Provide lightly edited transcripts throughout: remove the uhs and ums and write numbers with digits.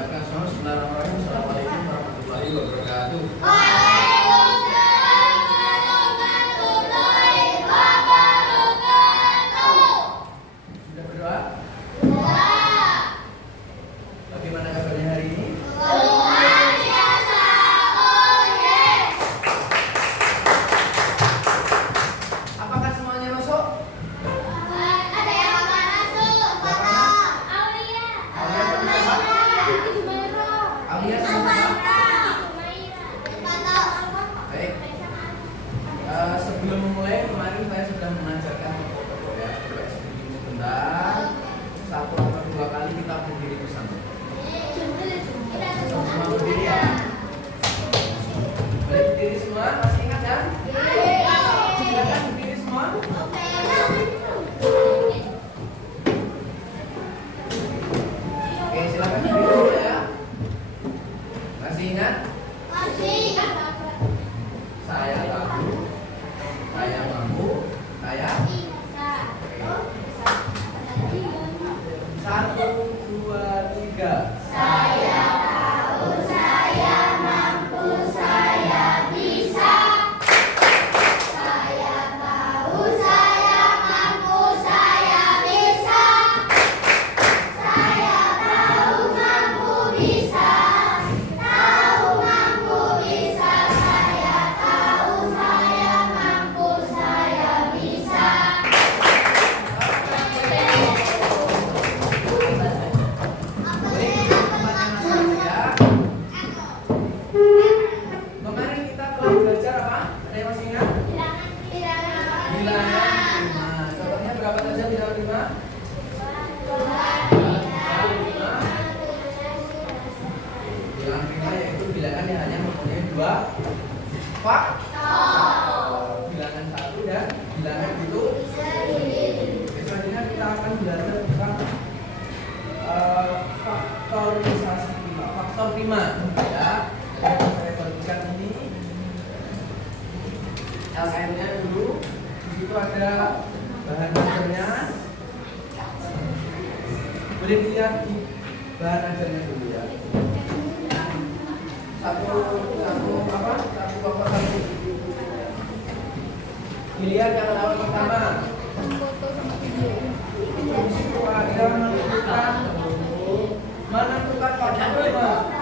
Ucapkan semua bismillahirrahmanirrahim. Assalamualaikum warahmatullahi wabarakatuh. Sudah berdoa? Bagaimana kabarnya hari ini? Luar biasa, oh yes. Apakah semuanya masuk? Ada yang nggak masuk, Papa. Aulia. Aulia sama siapa? Aulia sama siapa? Baik. Sebelum memulai, kemarin saya sudah mengajarkan pokok-pokok ya. Coba sedikit sebentar. Satu atau dua kali kita berdiri bersama. Sama berdiri ya. Boleh berdiri semua? Masih ingat kan? Silakan berdiri semua. Oke, silakan berdiri semua ya. Masih ingat? Saya tahu, saya mampu, saya satu, dua, tiga. Saya tahu, saya mampu, saya bisa. Saya tahu, saya mampu, saya bisa. Saya tahu, mampu, bisa. Tahu, mampu, bisa. Saya tahu, saya mampu, saya bisa. Kemarin kita telah belajar apa? Ada yang masih ingat? Bilangan prima. Contohnya berapa saja bilangan prima? Bilangan prima yaitu bilangan yang hanya mempunyai dua faktor. Bilangan satu dan bilangan itu. Selanjutnya kita akan belajar tentang faktorisasi prima. Faktor prima ya. Saya bagikan ini LN-nya dulu. Di situ ada bahan ajarnya. Boleh dilihat di bahan ajarnya dulu ya. Satu kelompok satu. Dilihat yang awal pertama. Di situ ada menentukan faktor prima.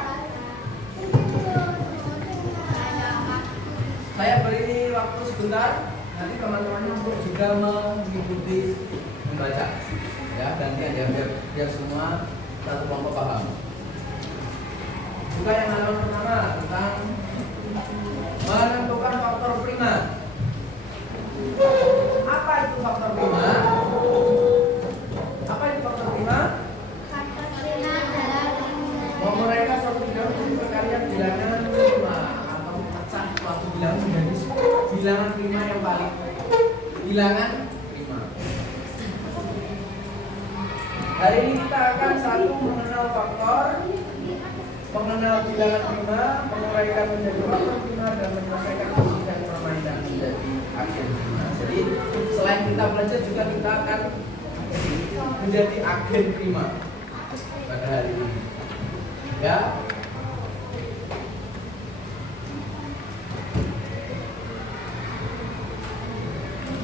Saya beri waktu sebentar, nanti teman-teman untuk juga mengikuti membaca, ya gantian ya biar semua satu kelompok paham. Juga yang halaman pertama tentang menentukan faktor prima. Apa itu faktor prima? Apa itu faktor prima? Menguraikan suatu bilangan menjadi perkalian bilangan prima atau pecah suatu bilangan menjadi bilangan prima yang paling bilangan prima. Hari ini kita akan satu mengenal faktor, mengenal bilangan prima, menguraikan menjadi faktor prima dan menyelesaikan fungsi dan permainan menjadi agen prima. Jadi selain kita belajar juga kita akan menjadi agen prima pada hari ini. Ya.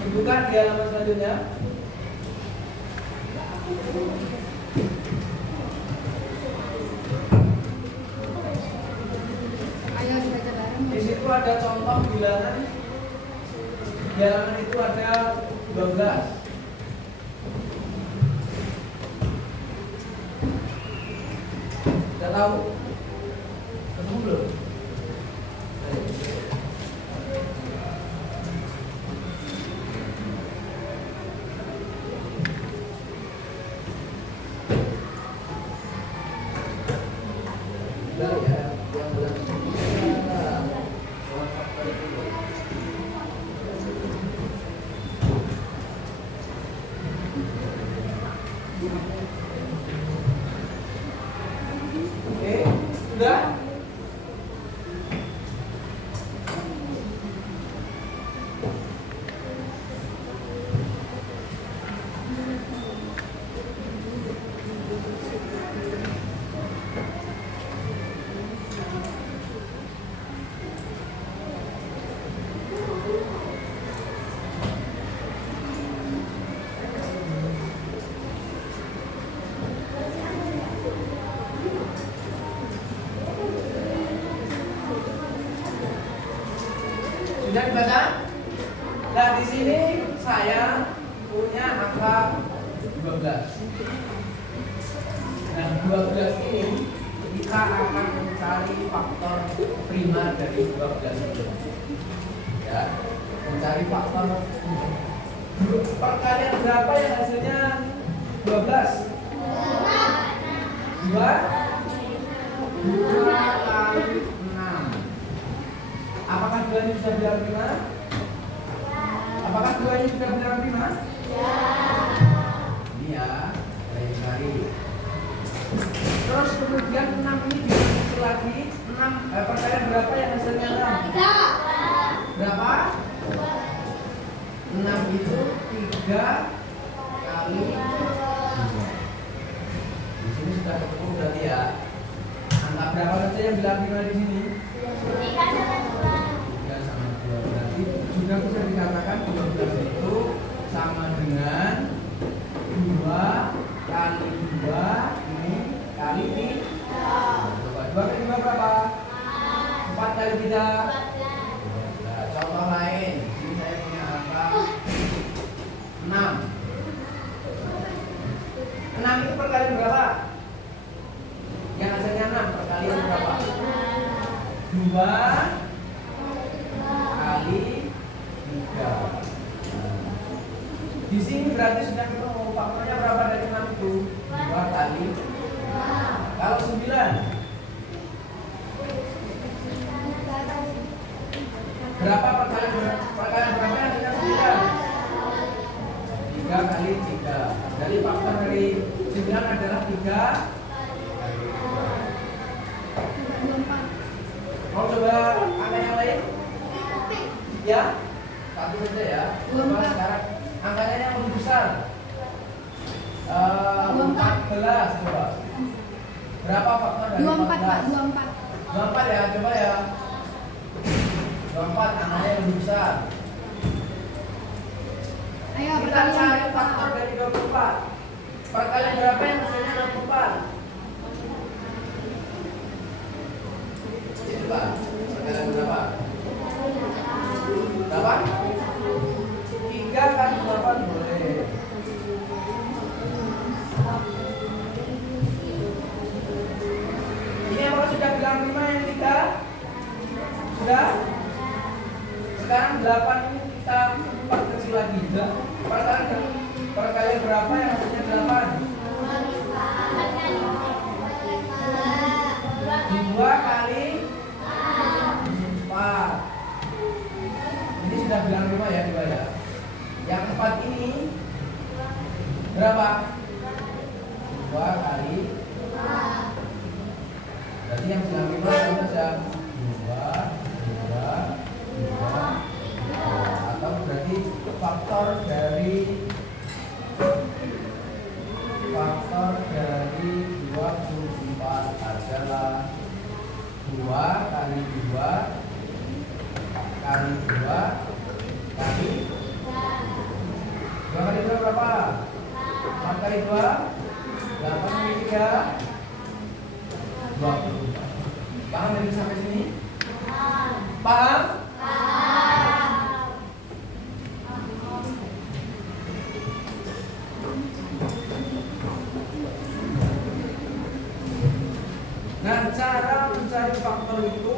Dibuka di halaman selanjutnya. Di situ ada contoh bilangan. Di halaman itu ada 12. Sudah tahu? Ketemu belum? Oke, sudah? Sudah dibaca? Nah, di sini saya punya angka 12. Nah, 12 ini kita akan mencari faktor prima dari 12 itu. Ya, mencari faktor perkalian berapa yang hasilnya 12? 2 kali 6. Apakah 2 ini sudah bilang prima? Apakah 2 ini sudah bilang prima? Ini ya, saya cari. Terus kemudian 6 ini dikasih lagi 6 perkalian berapa yang hasilnya 6? 3. Berapa? 6 itu 3 kali 2. Di sini sudah ketemu berarti ya. Angka berapa saja yang bilang prima di sini? 3 sama 2. Berarti sudah bisa dikatakan 12 itu sama dengan 2 kali 2 ini kali 3. Coba 2 kali 2 berapa? 4 kali 3. Nah, contoh lain. Di sini saya punya angka 6. 6 itu perkalian berapa? Yang hasilnya 6 perkalian berapa? 2 kali 3. Di sini berarti sudah ketemu faktornya berapa dari 6 itu? 2 kali. Kalau 9 berapa perkalian berapa yang hasilnya 9? 3 kali 3. Jadi faktor dari 9 adalah 3. Mau coba angka yang lain? Ya? Satu saja ya. Coba sekarang angkanya yang lebih besar. 14 coba. Berapa faktor dari 24 Pak, 14? 24 ya, coba ya. 24 angkanya yang lebih besar. Ayo Kita cari faktor dari 24. Perkalian berapa yang hasilnya 24? Ini coba. Perkalian berapa? Berapa? 3 kali 8 boleh. Ini apakah sudah bilang prima yang 3? Sudah? Sekarang 8 ini kita perkecil lagi. Perkalian berapa yang hasilnya 8? 2 kali 4. Ini sudah bilang prima ya 2 ya. Yang 4 ini berapa? 2 kali 4. Berarti yang bilang prima itu saja 2. Atau berarti faktor dari 24 adalah 2 kali 2 kali 2 kali 2 kali 2 berapa? 4 kali 2 8 kali 3 20. Paham dari sampai sini? Paham? Nah, cara mencari faktor itu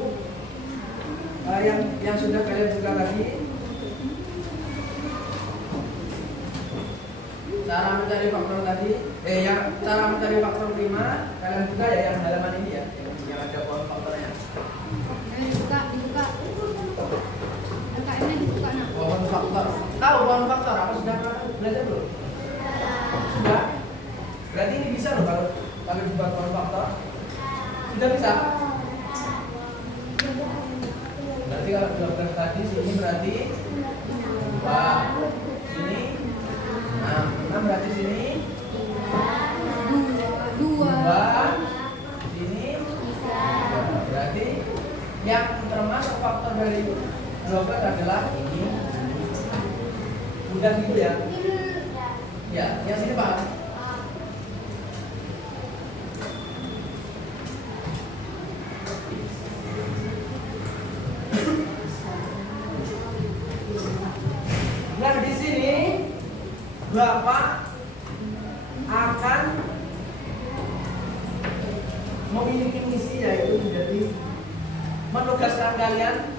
yang sudah kalian buka tadi. Cara mencari faktor tadi, cara mencari faktor prima kalian buka ya yang halaman ini ya, yang ada pohon faktornya. dibuka. LKM-nya dibuka nak. Pohon faktor. Tahu pohon faktor apa sudah belajar belum? Sudah. Berarti ini bisa loh kalau dibuat pohon faktor. Sudah bisa. Berarti kalau 12 tadi sini berarti 2. Sini 6 berarti sini 2. Sini 3. Berarti yang termasuk faktor dari 12 adalah ini. Udah gitu ya? Ya, yang sini Pak. memiliki misi yaitu menjadi menugaskan kalian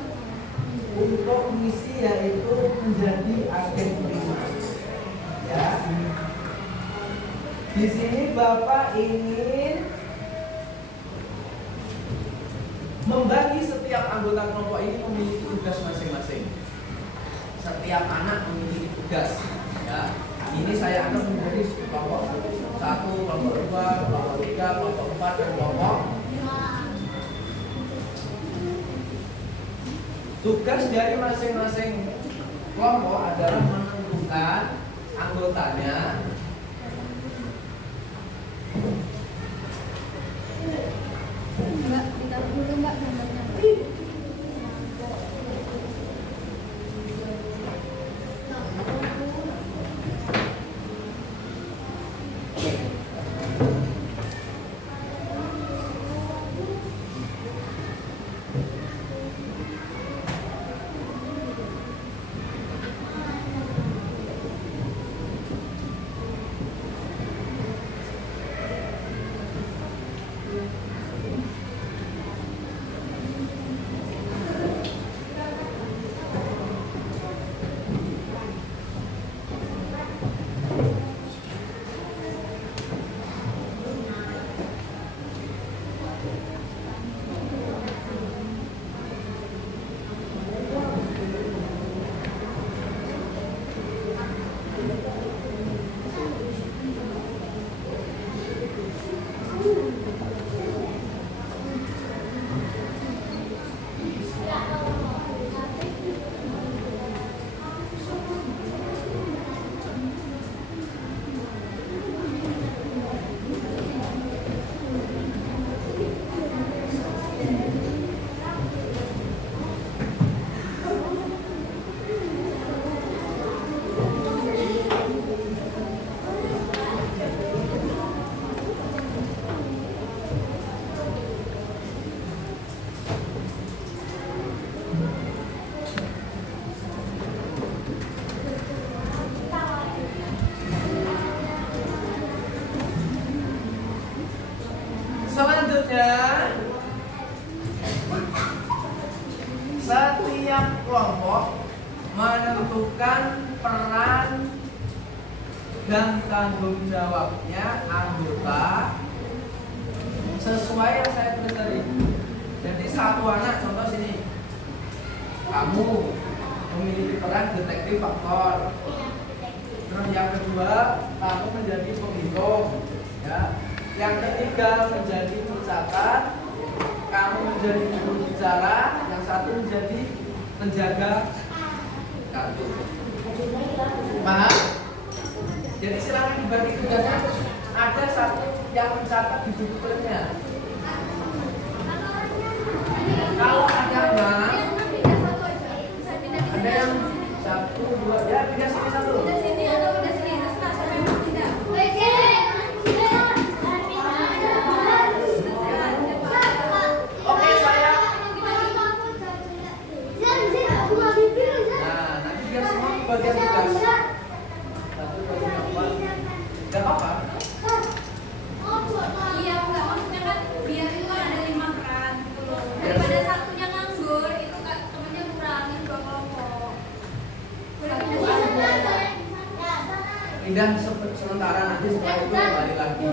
untuk misi yaitu menjadi agen prima. Ya. Di sini Bapak ingin membagi setiap anggota kelompok ini memiliki tugas masing-masing. Setiap anak memiliki tugas. Ya. Ini saya akan menjadi kelompok 1, kelompok 2, kelompok 3, kelompok 4, dan kelompok 5. Tugas dari masing-masing kelompok adalah menentukan anggotanya. Mbak, ditaruh dulu Mbak gambarnya. Selanjutnya, setiap kelompok menentukan peran dan tanggung jawabnya anggota sesuai yang saya tulis tadi. Jadi satu anak, contoh sini, kamu memiliki peran detektif faktor. Terus yang kedua, kamu menjadi penghitung, ya. Yang ketiga menjadi pencatat, kamu menjadi juru bicara, yang satu menjadi penjaga kartu. Paham? Jadi silakan dibagi tugasnya. Ada satu yang mencatat di buku tulisnya. Kalau ada bank, ada yang 1, 2, ya pindah sini satu. Oke, saya. Nah, nanti biar semua bagian tugas. 1, 2, 3, 4. Gak apa-apa. Iya, enggak, maksudnya kan biar itu kan ada 5 peran gitu loh. Daripada satunya nganggur, itu kan temennya kurangin 2 kelompok. Pindah sementara, nanti setelah itu kembali lagi.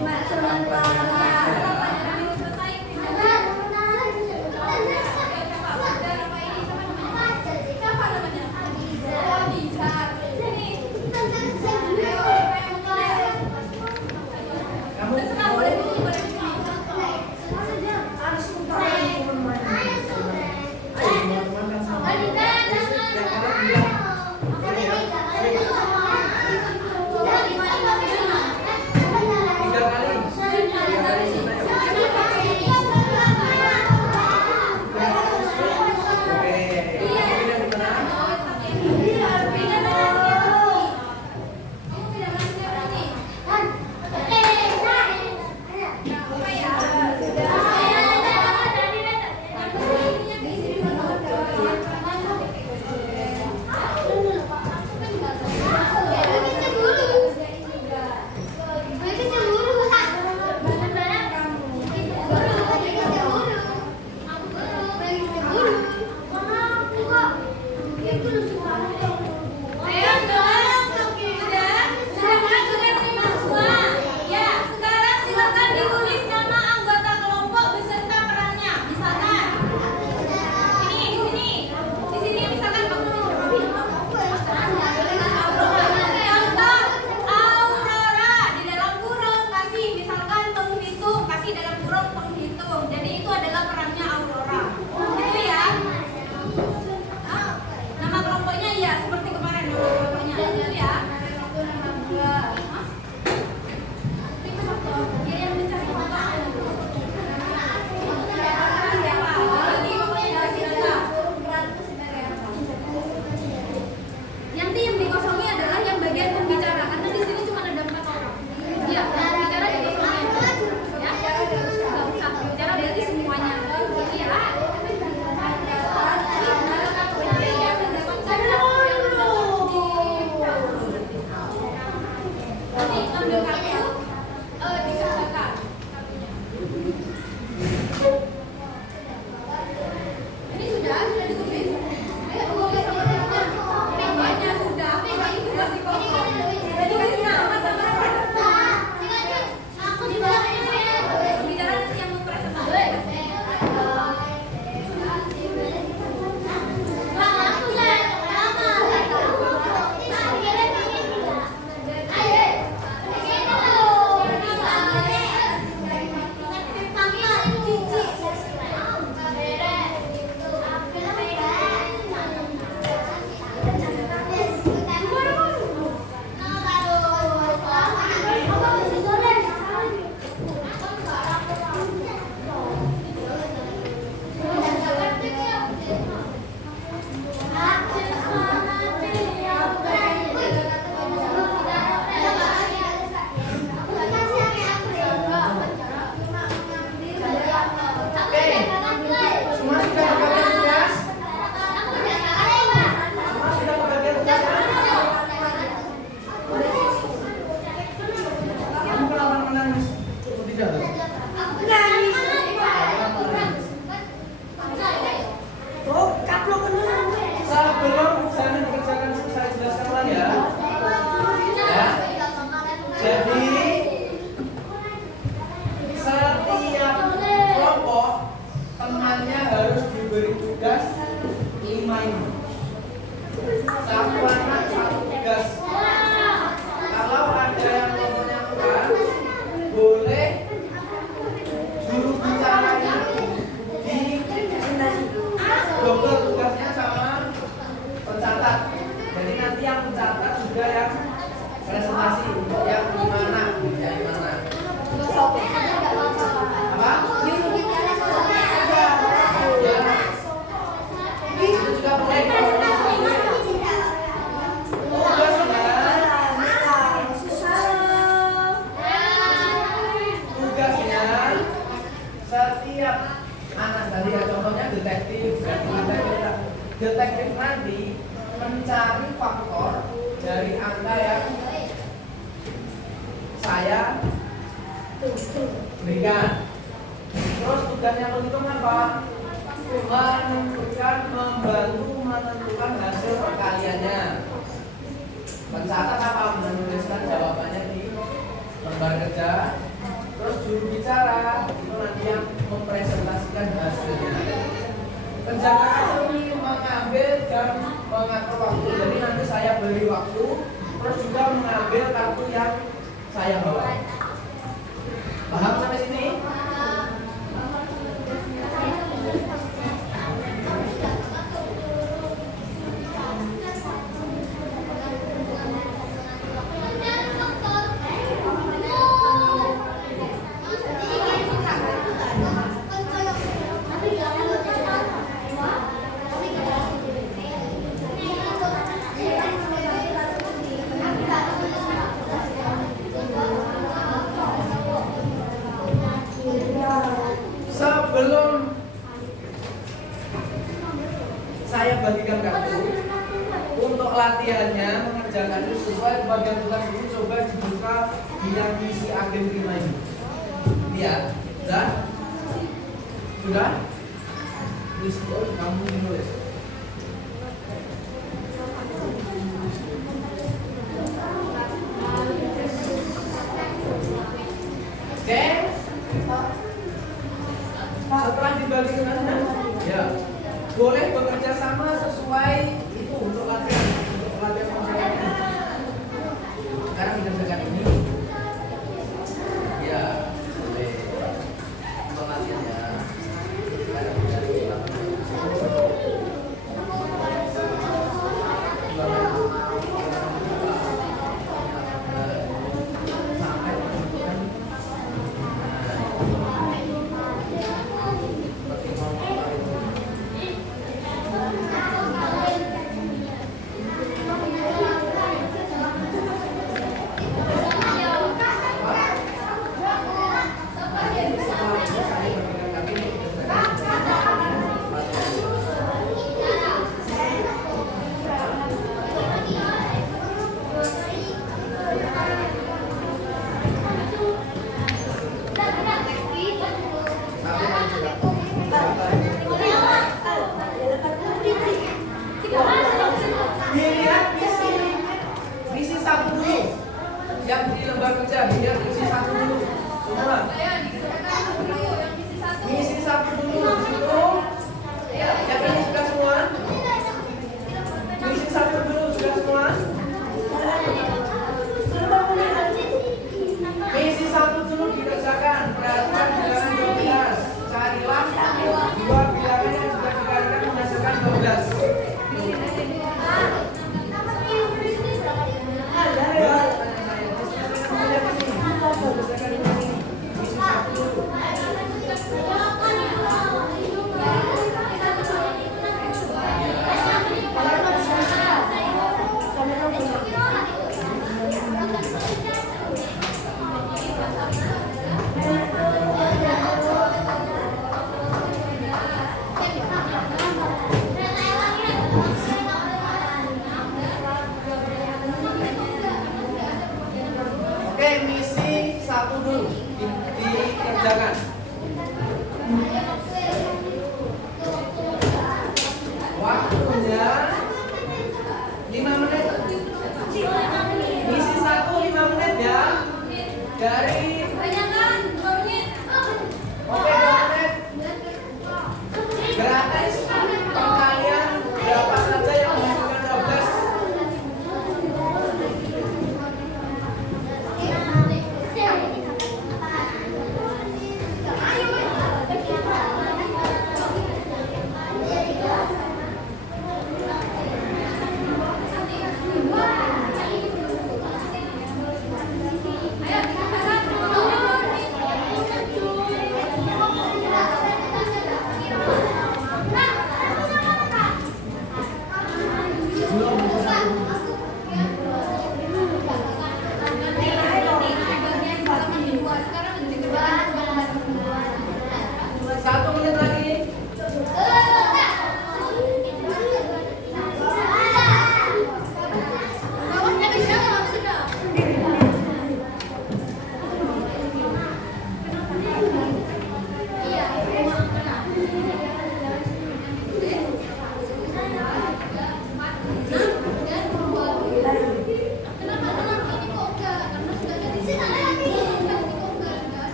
anak tadi ya, contohnya detektif, detektif nanti mencari faktor dari angka yang saya berikan. Terus tugasnya menghitung apa? Membantu menentukan hasil perkaliannya. Mencatat apa? Menuliskan jawabannya di lembar kerja. Terus juru bicara itu nanti yang mempresentasikan hasilnya. Penjaga ini mengambil dan mengatur waktu. Jadi nanti saya beri waktu, terus juga mengambil kartu yang saya bawa. Paham sampai sini? Sebelum saya bagikan kartu untuk latihannya mengerjakan itu sesuai bagian tugas ini, coba dibuka yang isi agen terima ini. Lihat, sudah? Tulis, kamu menulis. Oke? Setelah dibagikan, ya boleh bekerja sama sesuai itu untuk latihan masyarakat. Sekarang dikerjakan ini, ya boleh untuk latihan ya. Sekarang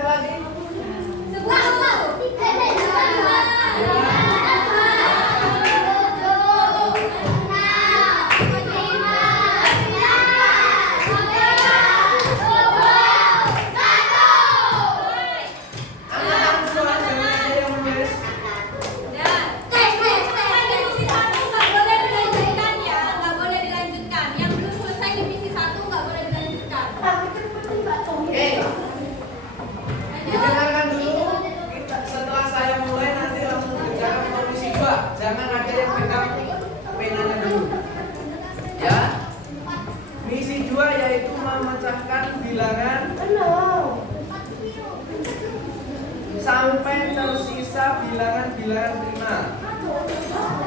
sekali lagi. 2. Jangan ada yang pegang penanya dulu. Ya. Misi 2 yaitu memecahkan bilangan sampai tersisa bilangan-bilangan prima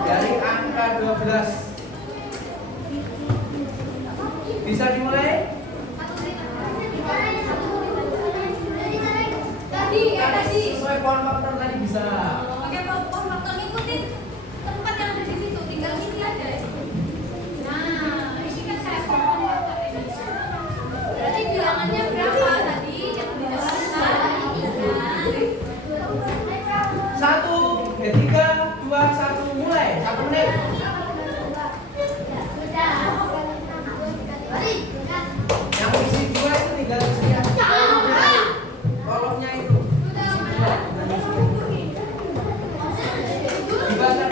dari angka 12. Bisa dimulai? Tadi. Sesuai pohon faktor tadi bisa. Oke, pohon faktor ngikutin tempat yang ada di situ, tinggal isi aja. Nah, isi kan saya pohon faktor ini. Berarti bilangannya berapa tadi? Yang dijelaskan. 1, 3, 2, 1, mulai. 1 menit. Yang isi 2 itu tinggal isi kolomnya itu. Dibaca.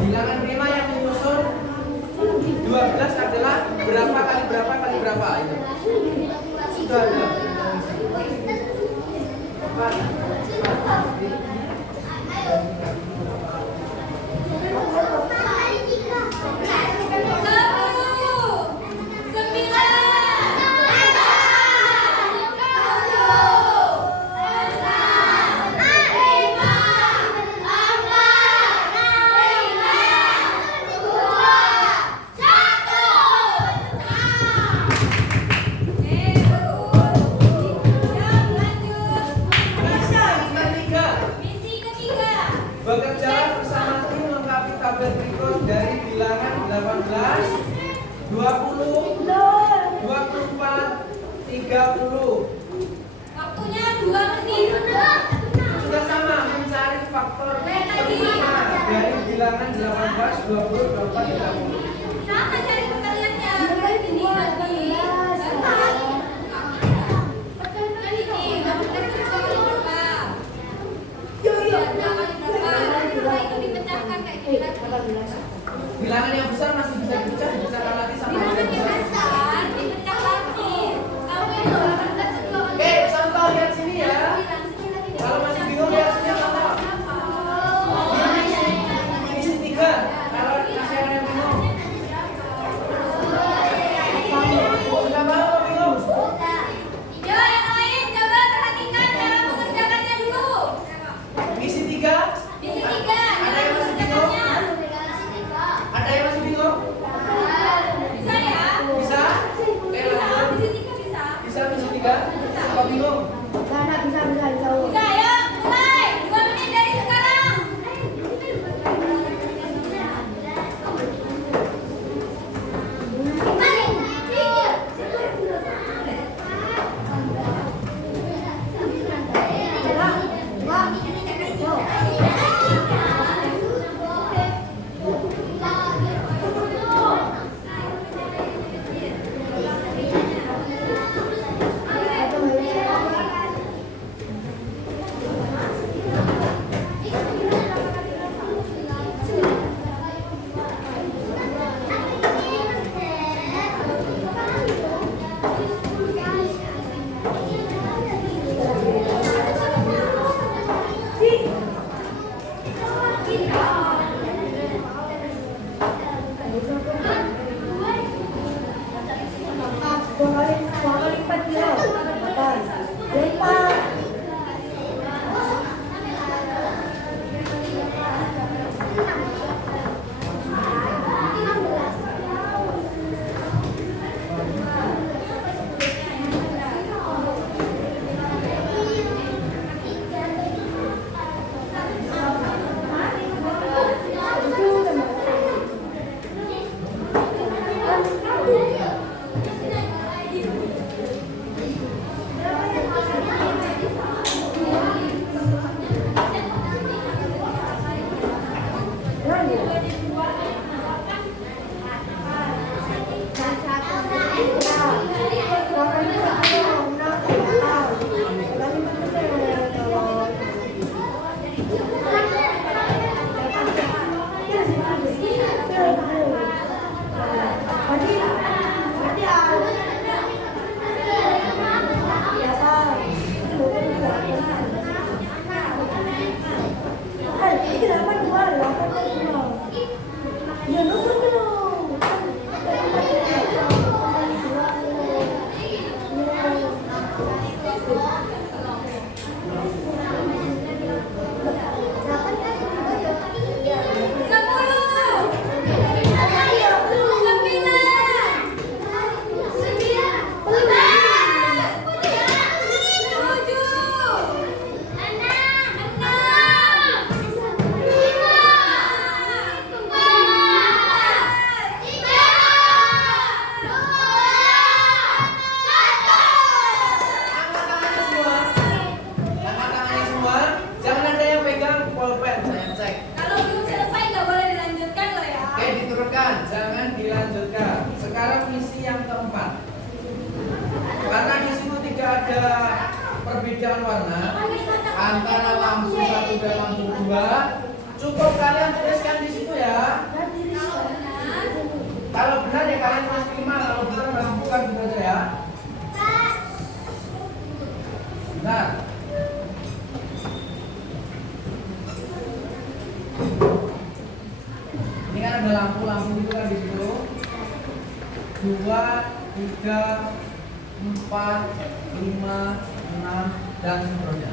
Bilangan prima yang menyusun 12 adalah berapa kali berapa itu. Sudah ada. Bekerja bersama tim melengkapi tabel berikut dari bilangan 18, 20, 24, 30. Waktunya 2 menit. Sudah sama mencari faktor prima dari bilangan 18, 20, 24, 30. Sama cari kaliannya. Ini tadi. Bilangan yang besar masih bisa dipecahkan lagi sama Bilangan yang yang besar. besar dipecah lagi. Kamu itu 18 Oke, contoh lihat sini ya. Kalau masih bingung lihat sini apa? Ini isi 3. Kalau masih ada yang bingung. perbedaan warna antara lampu 1 dan lampu 2, cukup kalian tuliskan di situ ya. Kalau benar ya kalian tulis 5, kalau benar memang bukan gitu aja ya. Benar. Ini kan ada lampu-lampu itu kan di situ. 2, 3, 4, 5, 6 dan seterusnya.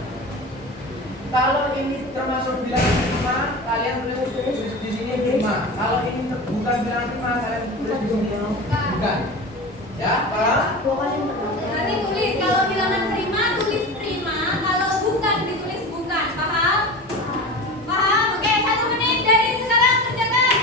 Kalau ini termasuk bilangan 5, kalian tulis di sini 5. Kalau ini bukan bilangan 5, kalian tulis di sini bukan. Ya, paham? Berarti tulis kalau bilangan prima tulis prima, kalau bukan ditulis bukan. Paham? Paham? Oke, 1 menit dari sekarang kerjakan.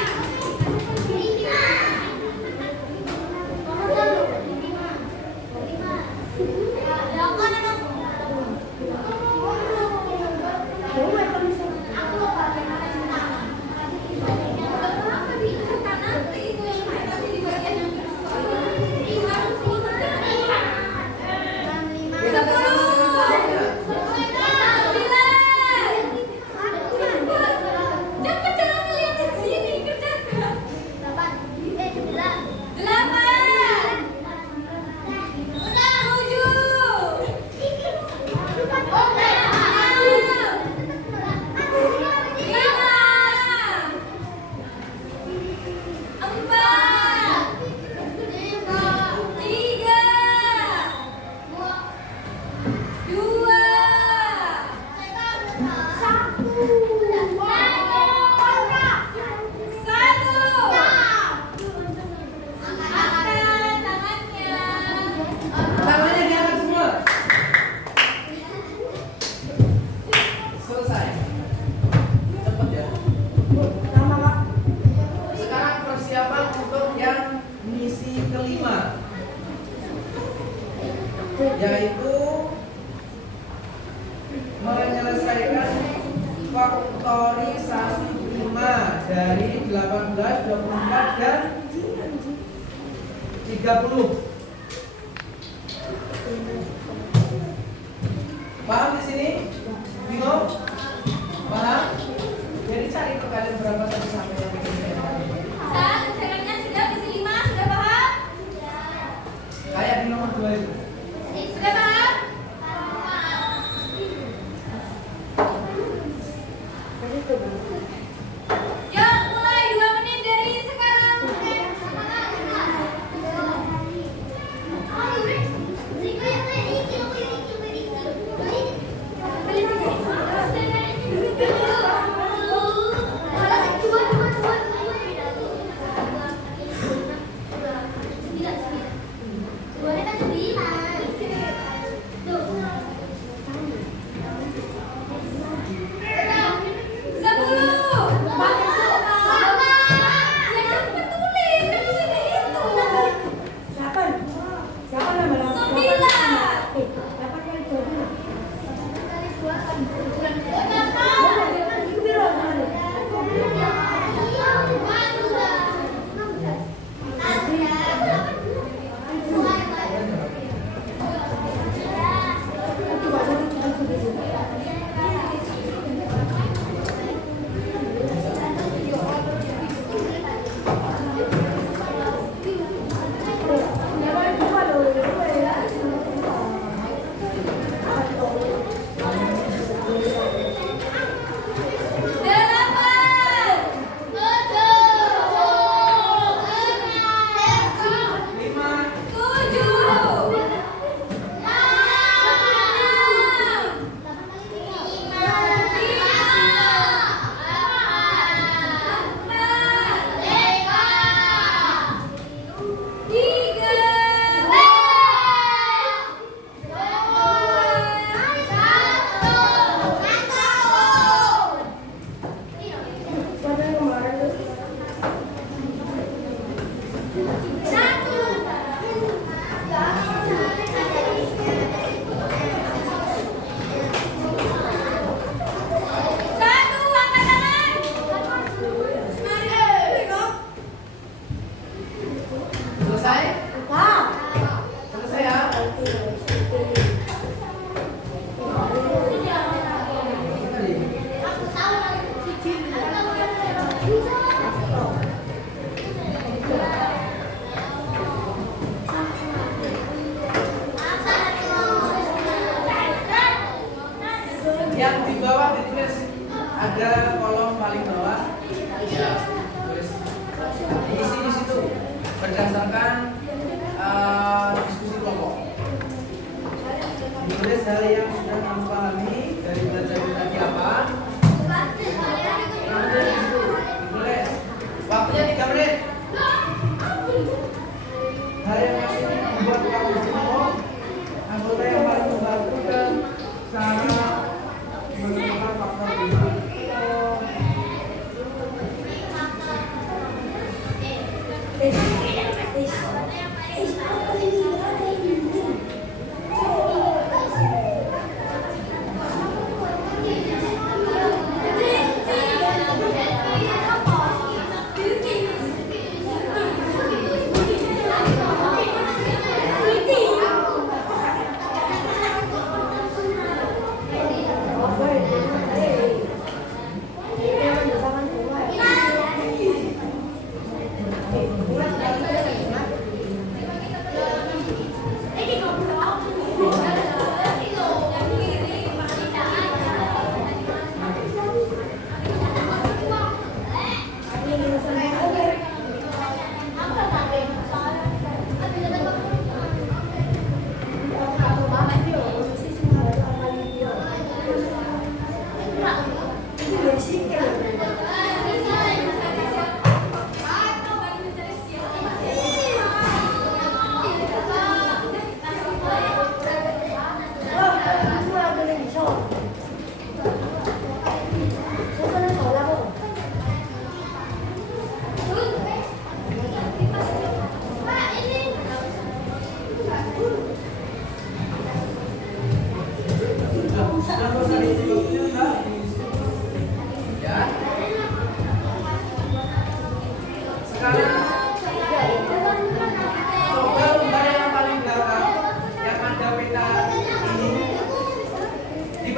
Tangannya diangkat semua. Selesai. Cepet ya. Sekarang persiapan untuk yang misi kelima, yaitu menyelesaikan faktorisasi prima dari 18, 24 dan 30. Paham di sini? Bingung? Paham? Jadi cari tuh kalian berapa sampai yang bikin Saat caranya sudah misi 5, sudah paham? kayak di nomor 2 itu. Sudah paham? Yuk, mulai 2 menit dari sekarang. Boleh kan 9? Yang di bawah ditulis ada kolom paling bawah. Ya, tulis. Isi di situ berdasarkan diskusi kelompok. Ditulis hal yang sudah kamu pahami dari belajar tadi apa? Ditulis. Waktunya 3 menit. Hal yang masih membuat kamu jenuh, anggota yang paling membantu dan cara menentukan faktor 5.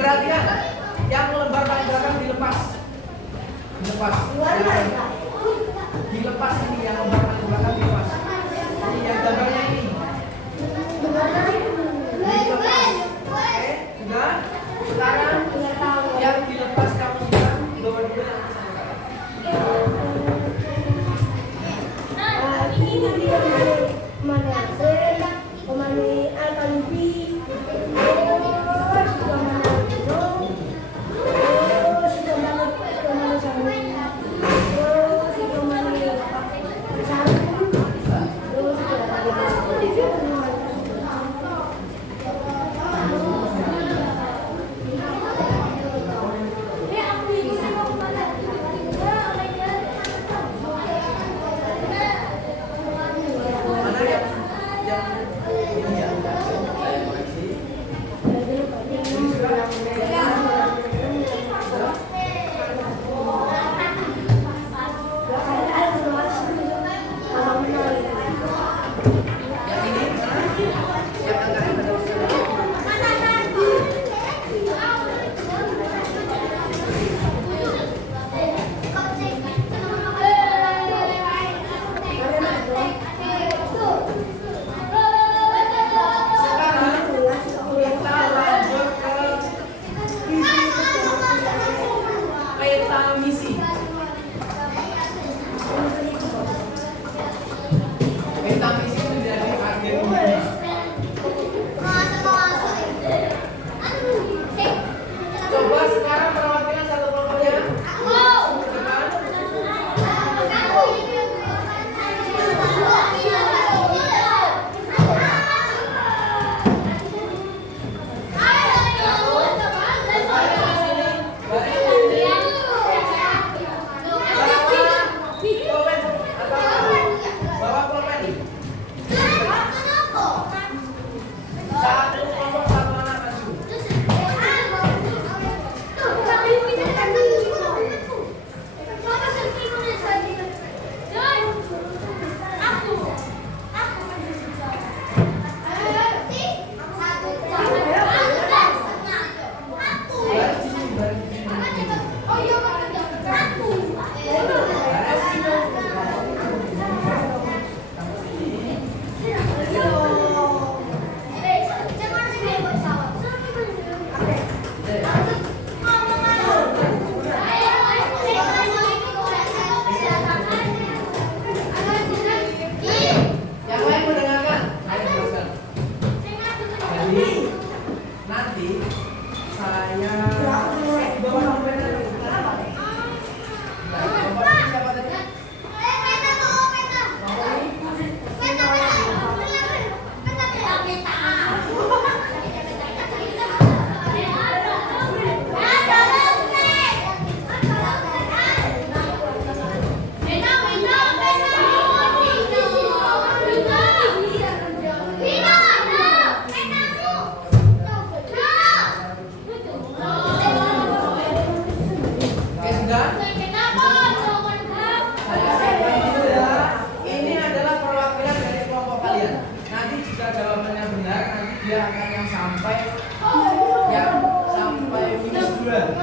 Perhatikan, yang lembar paling belakang dilepas. Dilepas ini yang lembar paling belakang dilepas. Ini yang gambarnya ini. Dilepas. Oke, sudah. Sekarang yang dilepas kamu simpan di bawah dulu yang upayakan yang sampai finish duluan.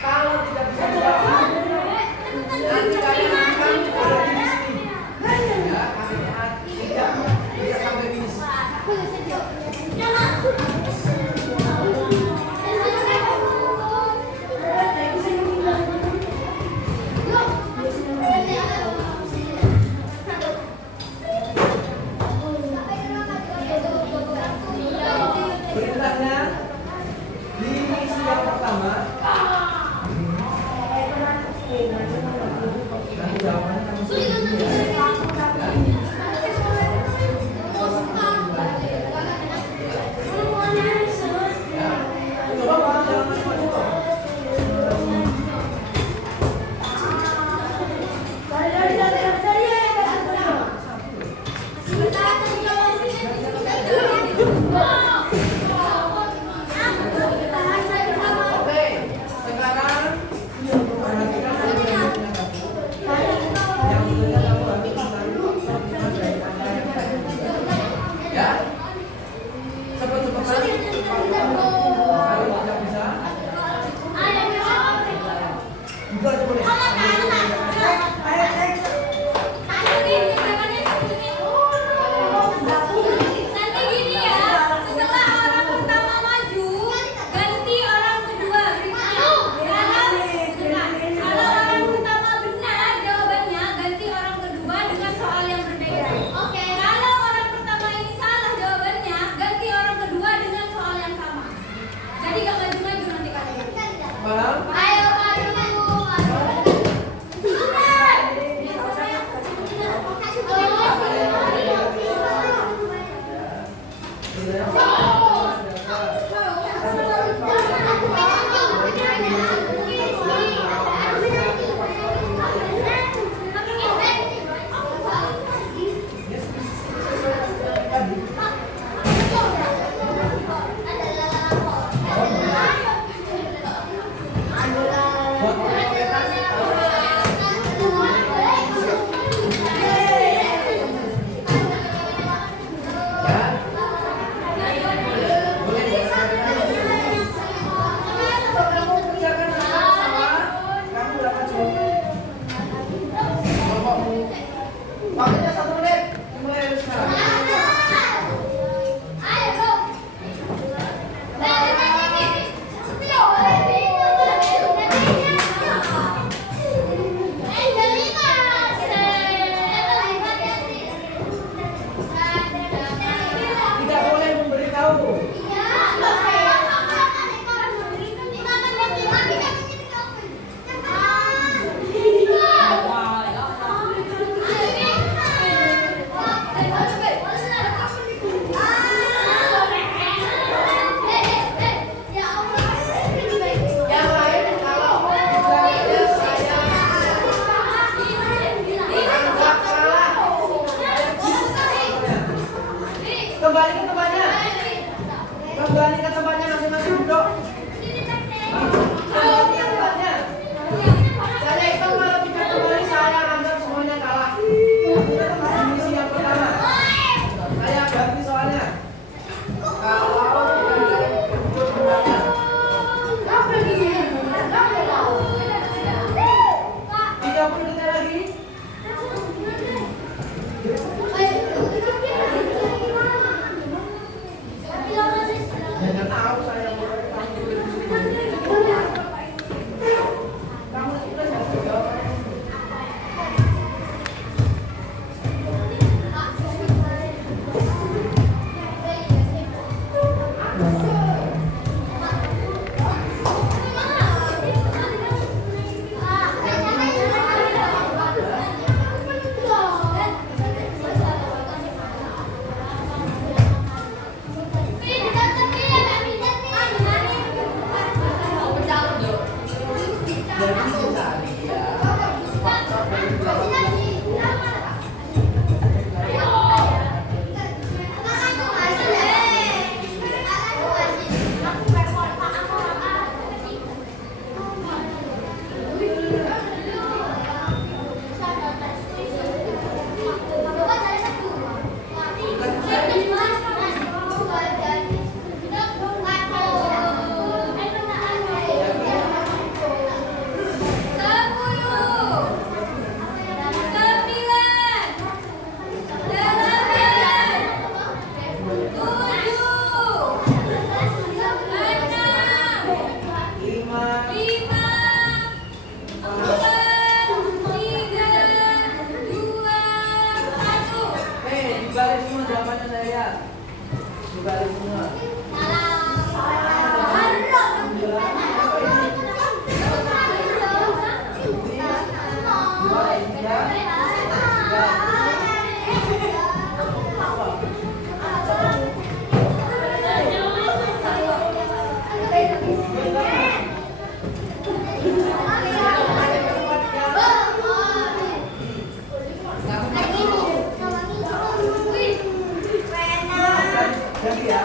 Kalau tidak bisa dijawab, nanti kalian akan berhenti di sini. Ya, karena tidak sampai finish. Perintahnya di misi yang pertama. Nanti jawabannya kamu sendiri ya. Coba bawa jalan maju. Oke, sekarang perhatikan selanjutnya kamu. Yang tentunya kamu harus mencari optimal dari angka yang tadi. Ya, cepet-cepetan. Kalau tidak bisa, juga coba deh. Nanti gini ya, setelah orang pertama maju, ganti orang kedua. Kalau orang pertama benar jawabannya, ganti orang kedua dengan soal yang berbeda. Oke. Kalau orang pertama ini salah jawabannya, ganti orang kedua dengan soal yang sama. Jadi gak maju-maju nanti kalian. Paham? Ayo maju. Waktunya 1 menit, dimulai dari sekarang. Tidak boleh memberitahu. Yang lain kalau misalnya saya anggap kalah, kembali ke tempatnya. Kembali ke tempatnya masing-masing duduk. Kembali ke tempatnya. Saya hitung kalau tidak kembali saya anggap semuanya kalah. Misi yang pertama. Saya ganti soalnya. Kalau tidak ikut tempatnya. 30 detik lagi. Jangan tahu saya mulai. Dibalik semua. Jadi ya.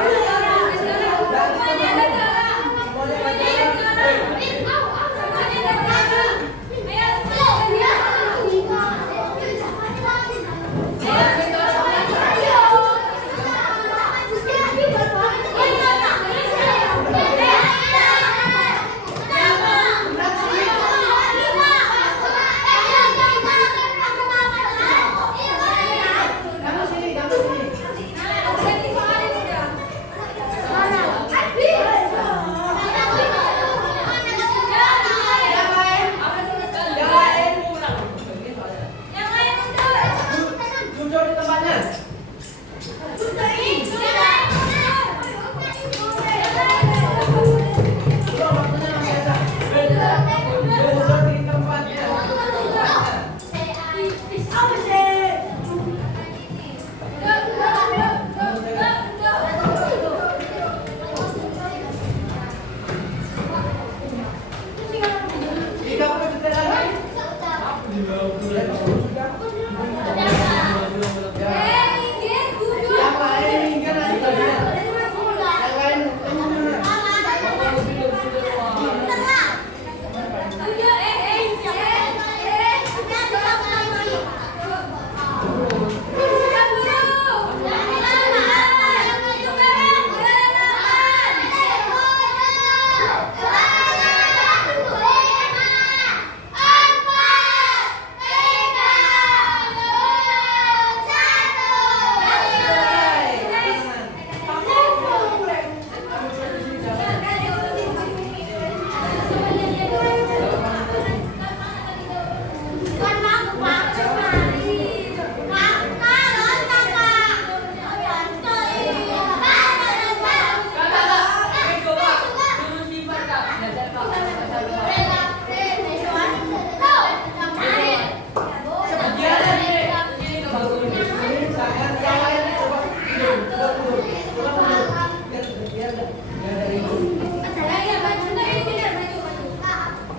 Duduk di tempatnya. Belum, waktunya masih ada. Duduk di tempatnya. Tiga puluh detik lagi. Yang lain kan ada bagian. Yang lain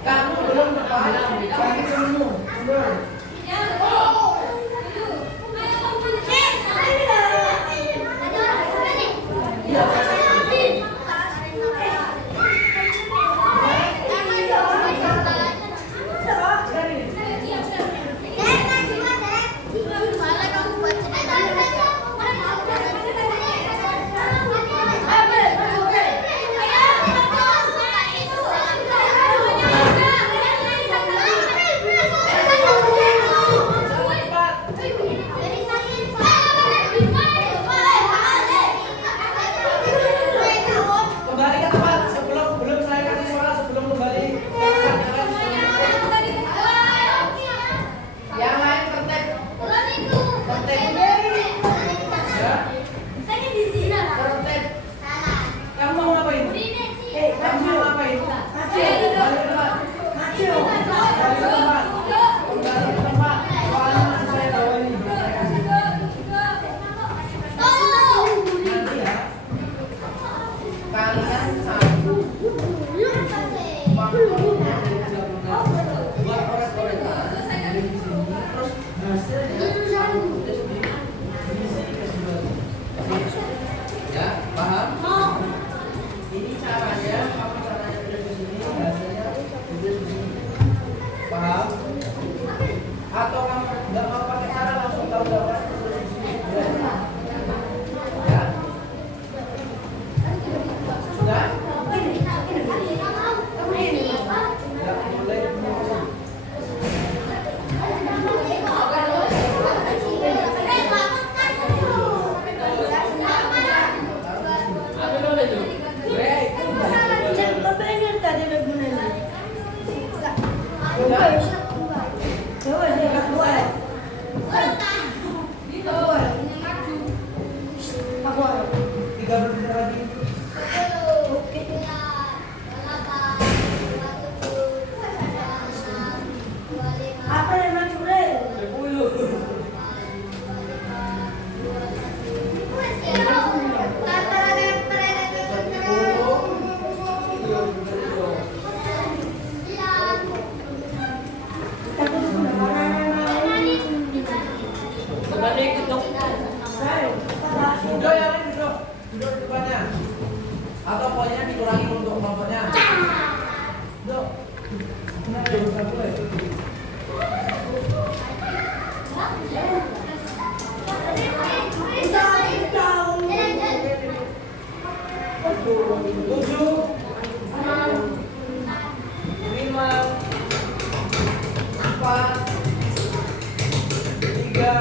kamu belum tepat. Bagi kamu. Mundur. menit lagi. Apa yang mencuri? 10. Sebenarnya ikut dong. Duduk ya, duduk. Duduk di depannya. Atau poinnya dikurangi untuk kelompoknya. Duduk. Nah, bisa mulai. Tujuh, enam, lima, empat, tiga,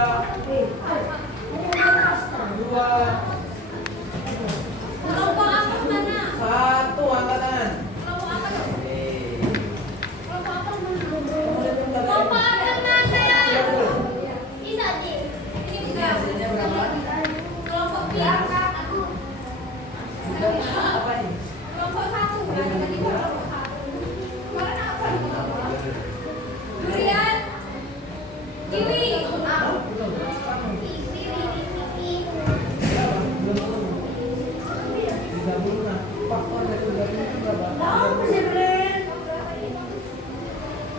dua, Kelompok apa mana? satu, angkat tangan. Kelompok apa dong? Kelompok apa mana? Kelompok Kelompok apa mana? Ini Ini enggak. hasilnya berapa? Kelompok biasa. Apa ini? Kelompok satu. Berarti tadi kelompok satu. Kemarin apa? Durian. Kiwi. Faktor dari udara itu berapa?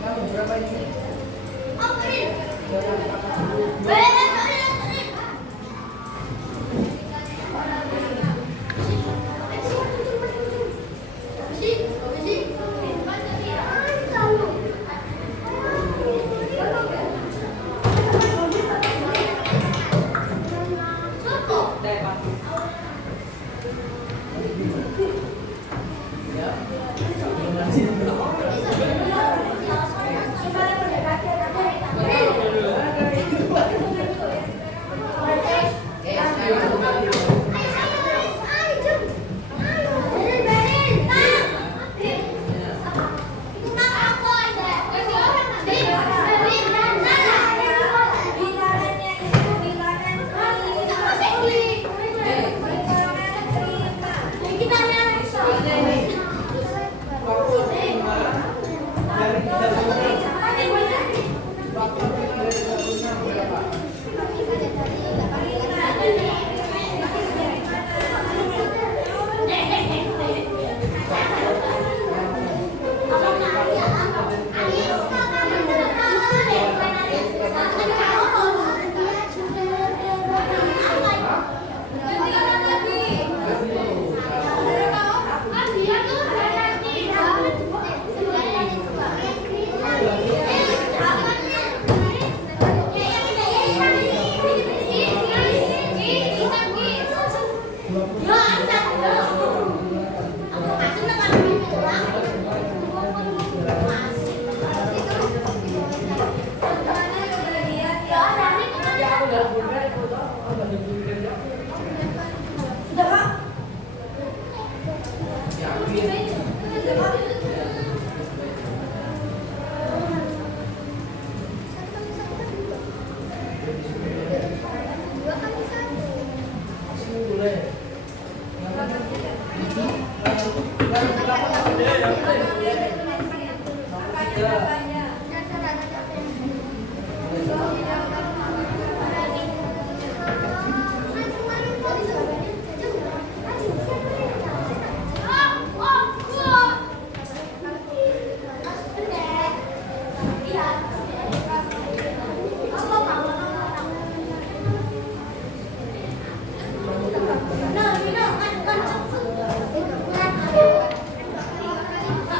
Kamu berapa ini? Ya. Faktor 5 dari 36. Faktor 5 dari 36 berapa? Nah,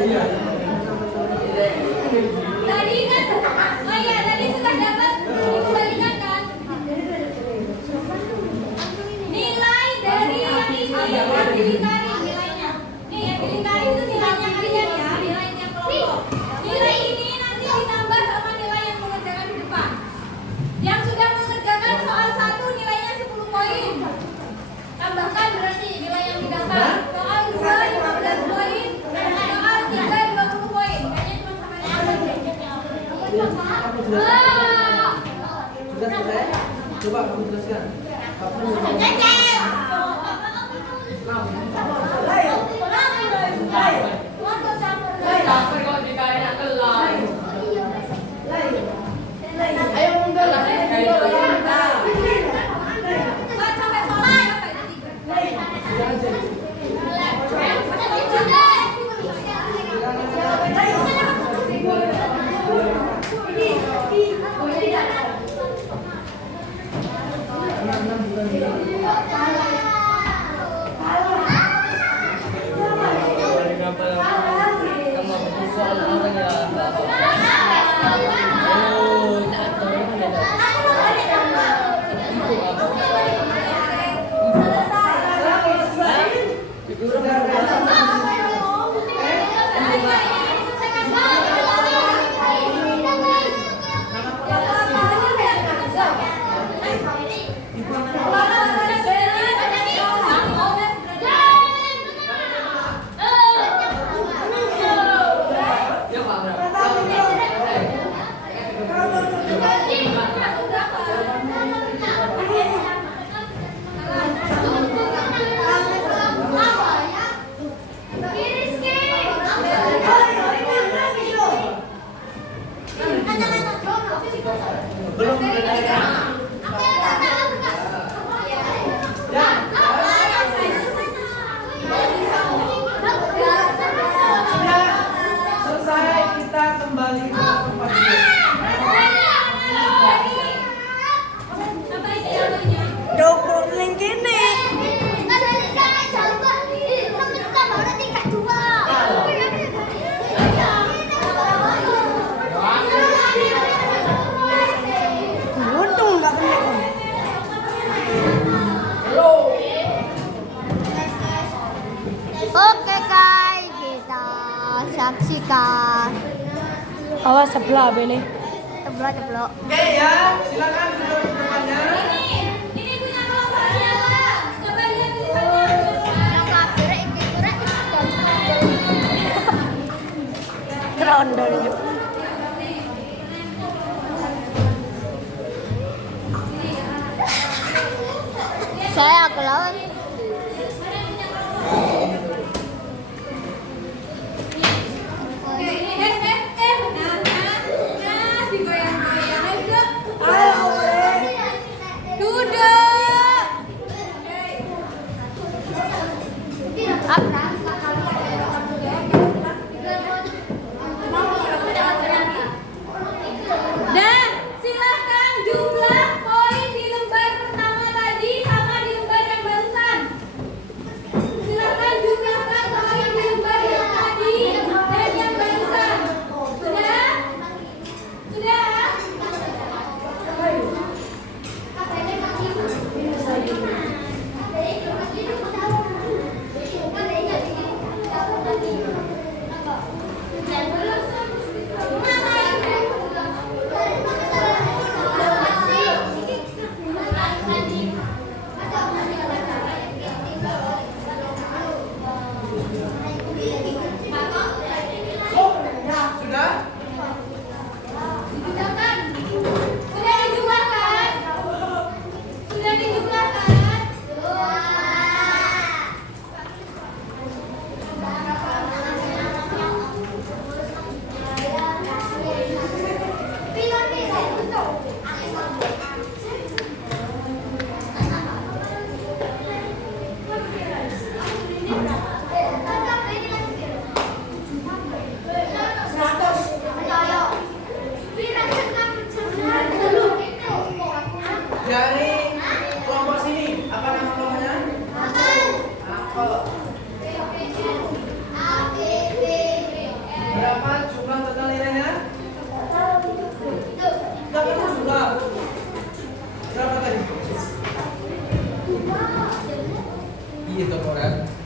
Iya. Tadi kan, oh iya tadi sudah dapat dikembalikan kan? Nilai dari yang ini yang dilingkari nilainya. Nih yang dilingkari itu nilainya kalian ya, nilainya kelompok. Nilai ini nanti ditambah sama nilai yang mengerjakan di depan. Yang sudah mengerjakan soal 1 nilainya 10 poin. Tambahkan berarti nilai yang didapat. Soal 2 15 poin, soal 3 20 poin. Kayaknya cuma sampai Sudah selesai? Coba kamu jelaskan. Ayo mundur lah. sampai soal berapa itu? 3. Belum mendengarkan. Sudah selesai, kita kembali ke tempat duduk. Dokter link ini. Untung nggak kena kamu. Oke guys, kita saksikan. Awas sebelah beli. Sebelah ceplok. Oke ya, silakan duduk di depannya. Ini punya kelompoknya lah. Coba lihat tulisannya. Trondol. Saya kelawan. Nah, digoyang-goyang aja. Duduk. Dan silakan jumlah poin di lembar pertama tadi sama di lembar yang barusan. Silakan jumlahkan poin di lembar yang tadi dan yang barusan. Sudah? Sudah?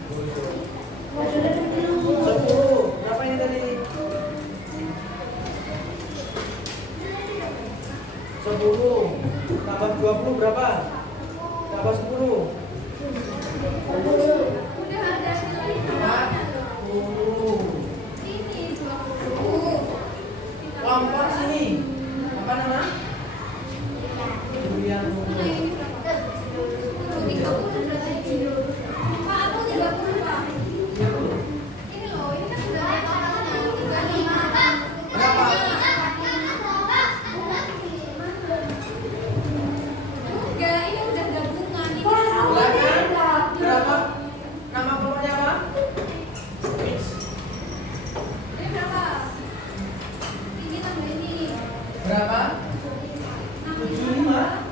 10. Berapa ini tadi? 10 tambah 20 berapa? Tambah 10. Udah ada nilai 40. ini 20. Kelompok sini. Apa nama? Julian. Nah, ini berapa? 30 berarti. Pak, aku 30, Pak. Ini loh, ini kan sudah ada orangnya. 35. Berapa? Enggak, ini udah gabungan. Ini Silakan. Berapa? Nama kelompoknya apa? Mix. ini berapa? Ini tambah ini. Berapa? 75.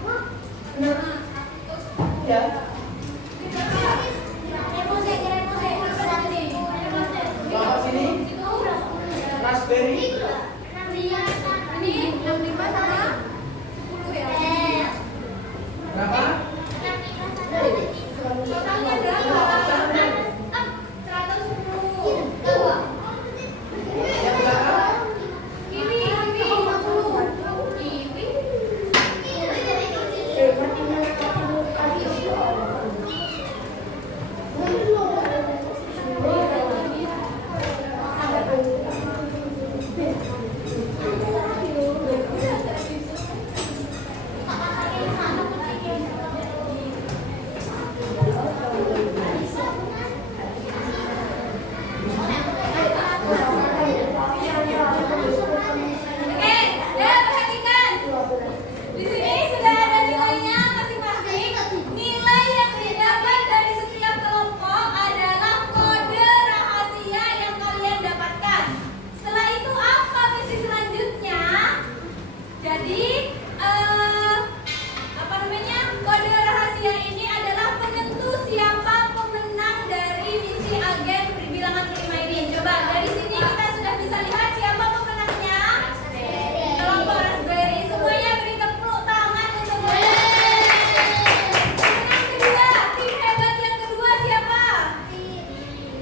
Benar. Ya. Kelompok sini. Raspberry. Ini 65 sama 10 ya. Berapa? Totalnya berapa? 110. Yang belakang? Kiwi 50. Kiwi. Oke, ya perhatikan. Di sini sudah ada nilainya masing-masing. Nilai yang didapat dari setiap kelompok adalah kode rahasia yang kalian dapatkan. Setelah itu apa misi selanjutnya? Jadi apa namanya? Kode rahasia ini adalah penentu siapa pemenang dari misi agen perbilangan prima ini. Coba dari sini kita sudah bisa lihat siapa pemenangnya. Kelompok Raspberry. Semuanya beri tepuk tangan untuk mereka. Pemenang kedua, tim hebat yang kedua siapa?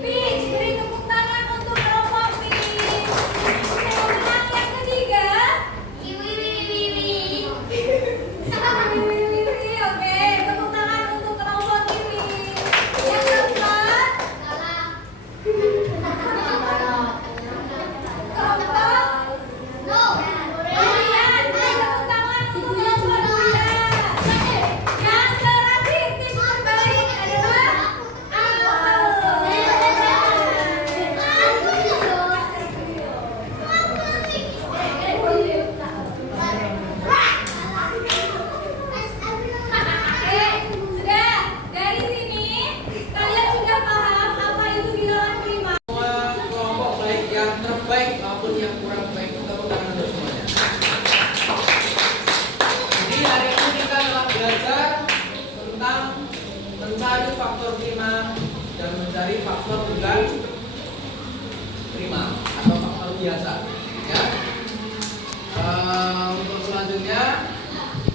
Peach. Beri tepuk tangan untuk kelompok Peach. Pemenang yang ketiga. Kiwi. Oke, tepuk tangan untuk kelompok Kiwi. Yang keempat. Kelompok Durian. Beri tepuk tangan untuk kelompok Durian. Yang terakhir tim terbaik adalah Oke, sudah. Dari sini kalian sudah paham apa itu bilangan prima. Semua kelompok baik yang terbaik maupun yang kurang baik tepuk tangan untuk semuanya. Jadi hari ini kita telah belajar tentang mencari faktor prima dan mencari faktor bulan prima atau faktor biasa. Ya. Untuk selanjutnya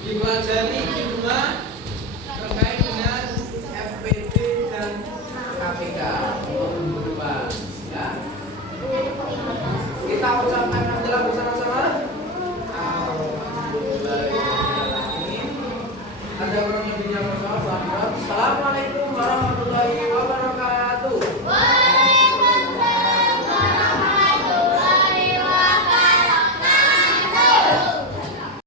dipelajari di rumah terkait